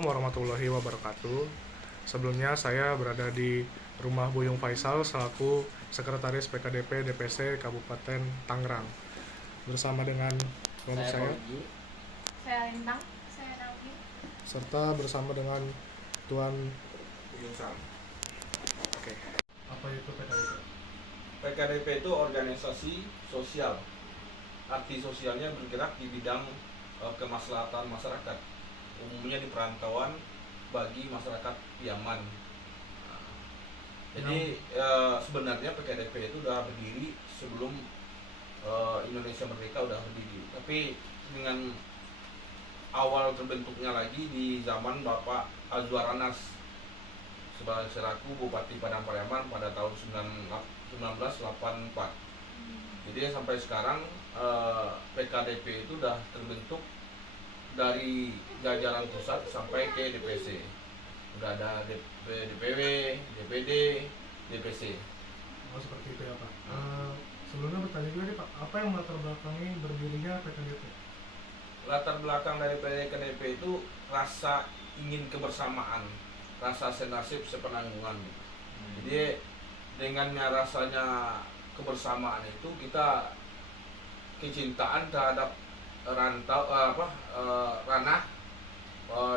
Assalamualaikum warahmatullahi wabarakatuh. Sebelumnya saya berada di rumah Buyung Faisal selaku Sekretaris PKDP DPC Kabupaten Tangerang. Bersama dengan kelompok saya, Saya Lintang, saya Naomi. serta bersama dengan Tuan Yusan. Oke. Apa itu PKDP? PKDP itu organisasi sosial. Arti sosialnya bergerak di bidang kemaslahatan masyarakat, umumnya di perantauan bagi masyarakat Piaman. Nah, jadi sebenarnya PKDP itu udah berdiri sebelum Indonesia merdeka udah berdiri. Tapi dengan awal terbentuknya lagi di zaman Bapak Azwar Anas sebagai selaku Bupati Padang Pariaman pada tahun 1984. Jadi sampai sekarang PKDP itu udah terbentuk dari jajaran pusat sampai ke DPC. Udah ada DPW, DPD, DPC. Oh, seperti itu ya Pak. Sebelumnya bertanya juga nih Pak, apa yang melatar belakangi berdirinya PKDP? Latar belakang dari PKDP itu rasa ingin kebersamaan, rasa senasib sepenanggungan. Jadi dengannya rasanya kebersamaan itu kita kecintaan terhadap ranah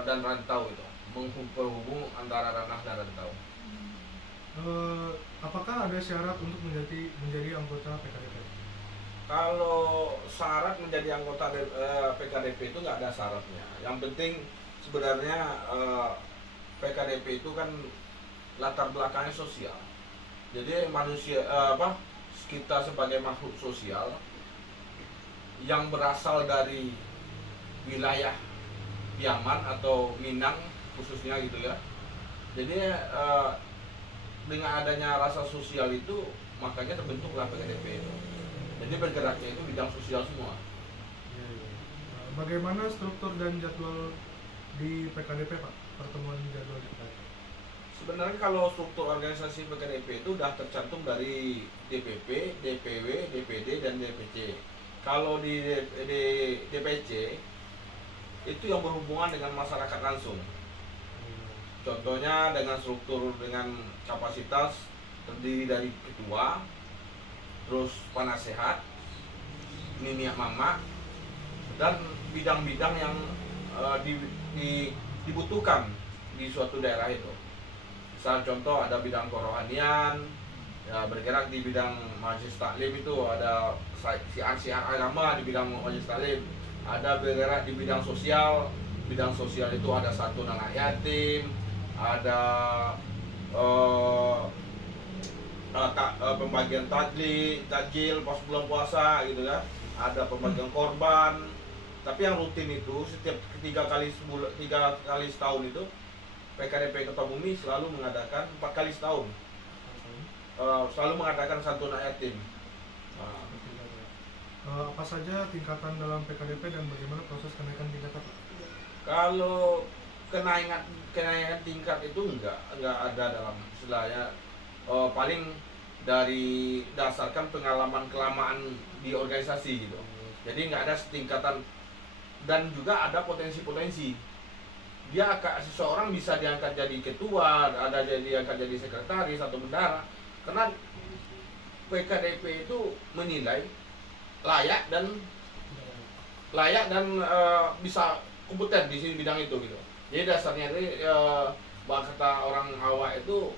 dan rantau itu, menghubung antara ranah dan rantau. Apakah ada syarat untuk menjadi anggota PKDP? Kalau syarat menjadi anggota PKDP itu nggak ada syaratnya. Yang penting sebenarnya PKDP itu kan latar belakangnya sosial. Jadi manusia kita sebagai makhluk sosial yang berasal dari wilayah Piaman atau Minang khususnya gitu ya. Jadi dengan adanya rasa sosial itu makanya terbentuklah PKDP itu. Jadi bergeraknya itu bidang sosial semua. Bagaimana struktur dan jadwal di PKDP Pak? Pertemuan jadwal di PKDP? Sebenarnya kalau struktur organisasi PKDP itu sudah tercantum dari DPP, DPW, DPD, dan DPC. Kalau di DPC itu yang berhubungan dengan masyarakat langsung. Contohnya dengan struktur dengan kapasitas terdiri dari ketua, terus penasehat, niniak mama, dan bidang-bidang yang dibutuhkan di suatu daerah itu. Misal contoh ada bidang kerohanian, ya bergerak di bidang majelis taklim itu ada siar agama di bidang majelis taklim, ada bergerak di bidang sosial itu ada satu anak yatim, ada pembagian takjil pas bulan puasa gitu kan, ada pembagian korban. Tapi yang rutin itu setiap 3 kali setahun itu PKDP Kota Bumi selalu mengadakan 4 kali setahun, selalu mengadakan santunan yatim. Apa saja tingkatan dalam PKDP dan bagaimana proses kenaikan tingkatan? Kalau kenaikan tingkat itu enggak ada dalam istilahnya, paling dari dasarkan pengalaman kelamaan di organisasi gitu. Jadi nggak ada setingkatan, dan juga ada potensi-potensi. Seseorang bisa diangkat jadi ketua, ada diangkat jadi sekretaris atau bendahara, karena PKDP itu menilai layak dan bisa kompeten di sini bidang itu gitu. Jadi dasarnya itu kata orang Hawa itu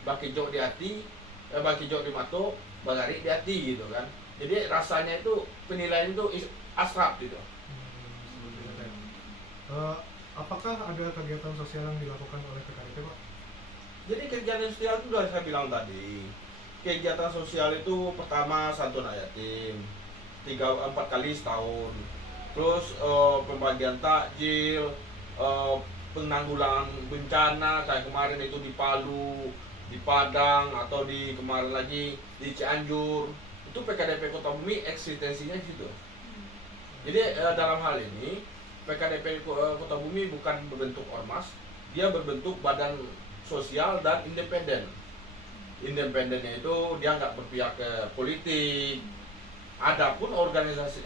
bakijo di hati, bakijo di mato, bagari di hati gitu kan. Jadi rasanya itu penilaian itu asrap gitu. Apakah ada kegiatan sosial yang dilakukan oleh PKDP Pak? Jadi kegiatan sosial itu sudah saya bilang tadi. Kegiatan sosial itu pertama santunan yatim 4 kali setahun. Terus pembagian takjil, penanggulangan bencana kayak kemarin itu di Palu, di Padang, atau di kemarin lagi di Cianjur. Itu PKDP Kota Bumi eksistensinya di situ. Jadi dalam hal ini PKDP Kota Bumi bukan berbentuk ormas, dia berbentuk badan sosial dan independen. Independennya itu dia nggak berpihak ke politik. Adapun organisasi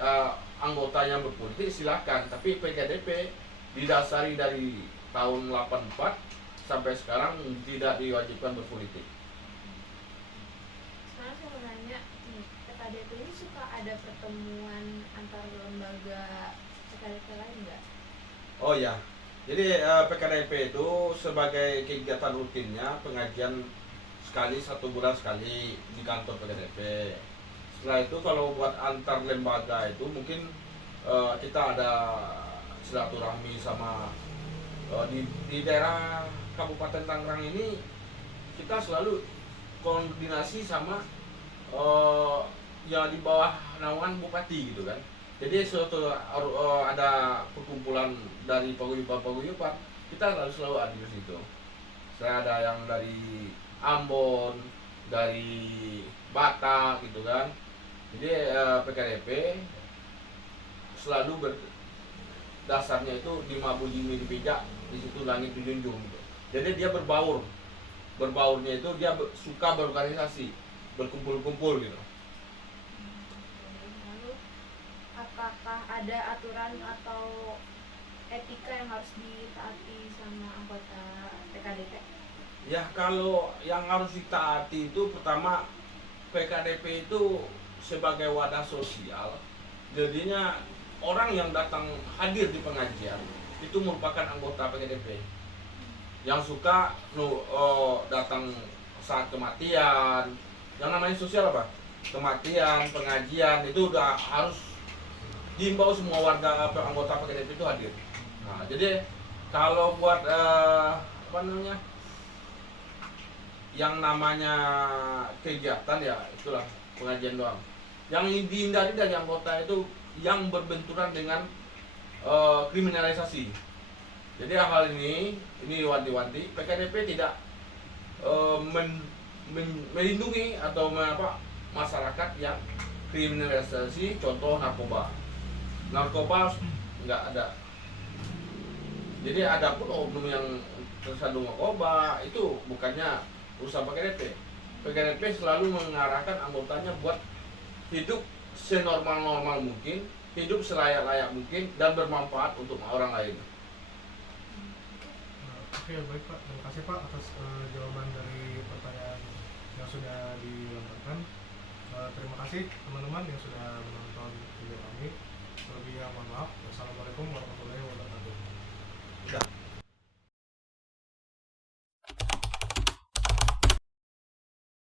anggotanya berpolitik silakan, tapi PKDP didasari dari tahun 84 sampai sekarang tidak diwajibkan berpolitik. Sekarang saya mau nanya nih, PKDP ini suka ada pertemuan antar lembaga PKDP lain nggak? Oh ya, jadi PKDP itu sebagai kegiatan rutinnya pengajian sekali 1 bulan sekali di kantor PKDP. Setelah itu kalau buat antar lembaga itu mungkin kita ada silaturahmi sama di daerah Kabupaten Tangerang ini kita selalu koordinasi sama yang di bawah naungan bupati gitu kan. Jadi suatu ada perkumpulan dari paguyuban, kita selalu ada di situ. Saya ada yang dari Ambon, dari Batak gitu kan. Jadi PKDP selalu dasarnya itu di Mabujimi dipijak, di situ langit dijunjung gitu. Jadi dia berbaurnya itu dia suka berorganisasi, berkumpul-kumpul gitu. Lalu apakah ada aturan atau etika yang harus ditaati sama anggota PKDP? Ya kalau yang harus ditaati itu pertama PKDP itu sebagai wadah sosial, jadinya orang yang datang hadir di pengajian itu merupakan anggota PKDP yang suka datang saat kematian, yang namanya sosial apa? Kematian, pengajian itu udah harus diimbau semua warga anggota PKDP itu hadir. Nah, jadi kalau buat apa namanya yang namanya kegiatan ya itulah pengajian doang. Yang dihindari dari anggota itu yang berbenturan dengan kriminalisasi. Jadi hal ini wanti-wanti PKDP tidak melindungi atau masyarakat yang kriminalisasi, contoh narkoba nggak ada. Jadi ada pun oknum yang tersandung narkoba itu bukannya urusan PKDP. PKDP selalu mengarahkan anggotanya buat hidup senormal-normal mungkin, hidup selayak-layak mungkin, dan bermanfaat untuk orang lain. Oke, baik Pak. Terima kasih Pak atas jawaban dari pertanyaan yang sudah dilontarkan. Terima kasih teman-teman yang sudah menonton video kami. Terlebih mohon maaf. Wassalamualaikum warahmatullahi wabarakatuh.